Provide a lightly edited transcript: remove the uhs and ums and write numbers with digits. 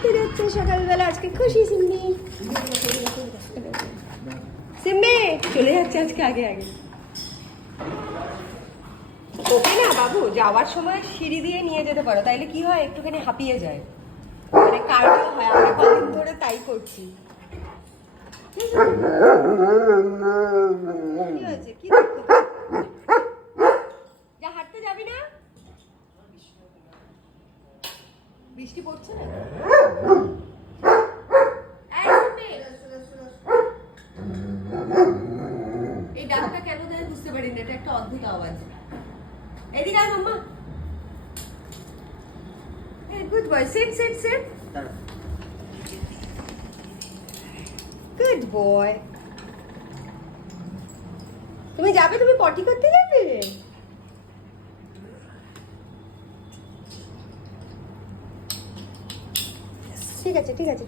হাঁটতে যাচ্ছে সকালবেলা, আজকে খুশি সিম্মি। সিম্মি চলে যাচ্ছে আজকে আগে আগে। ওকে না বাবু যাওয়ার সময় সিঁড়ি দিয়ে নিয়ে যেতে পারো, তাইলে কি হয় একটুখানি হাঁপিয়ে যায়, মানে কার্ডিও হয়। আমরা কদিন ধরে তাই করছি। কি হয়েছে, কি যা হাঁটতে যাবি না? বৃষ্টি পড়ছে না? এই ডাকটা কেন দেয় বুঝতে পারি না, এটা একটা অদ্ভুত আওয়াজ। এদিকে আয় মাম্মা। Hey, good boy. Sit, sit, sit. Good boy. তুমি যাবে, তুমি পটি করতে যাবে? ঠিক আছে, ঠিক আছে।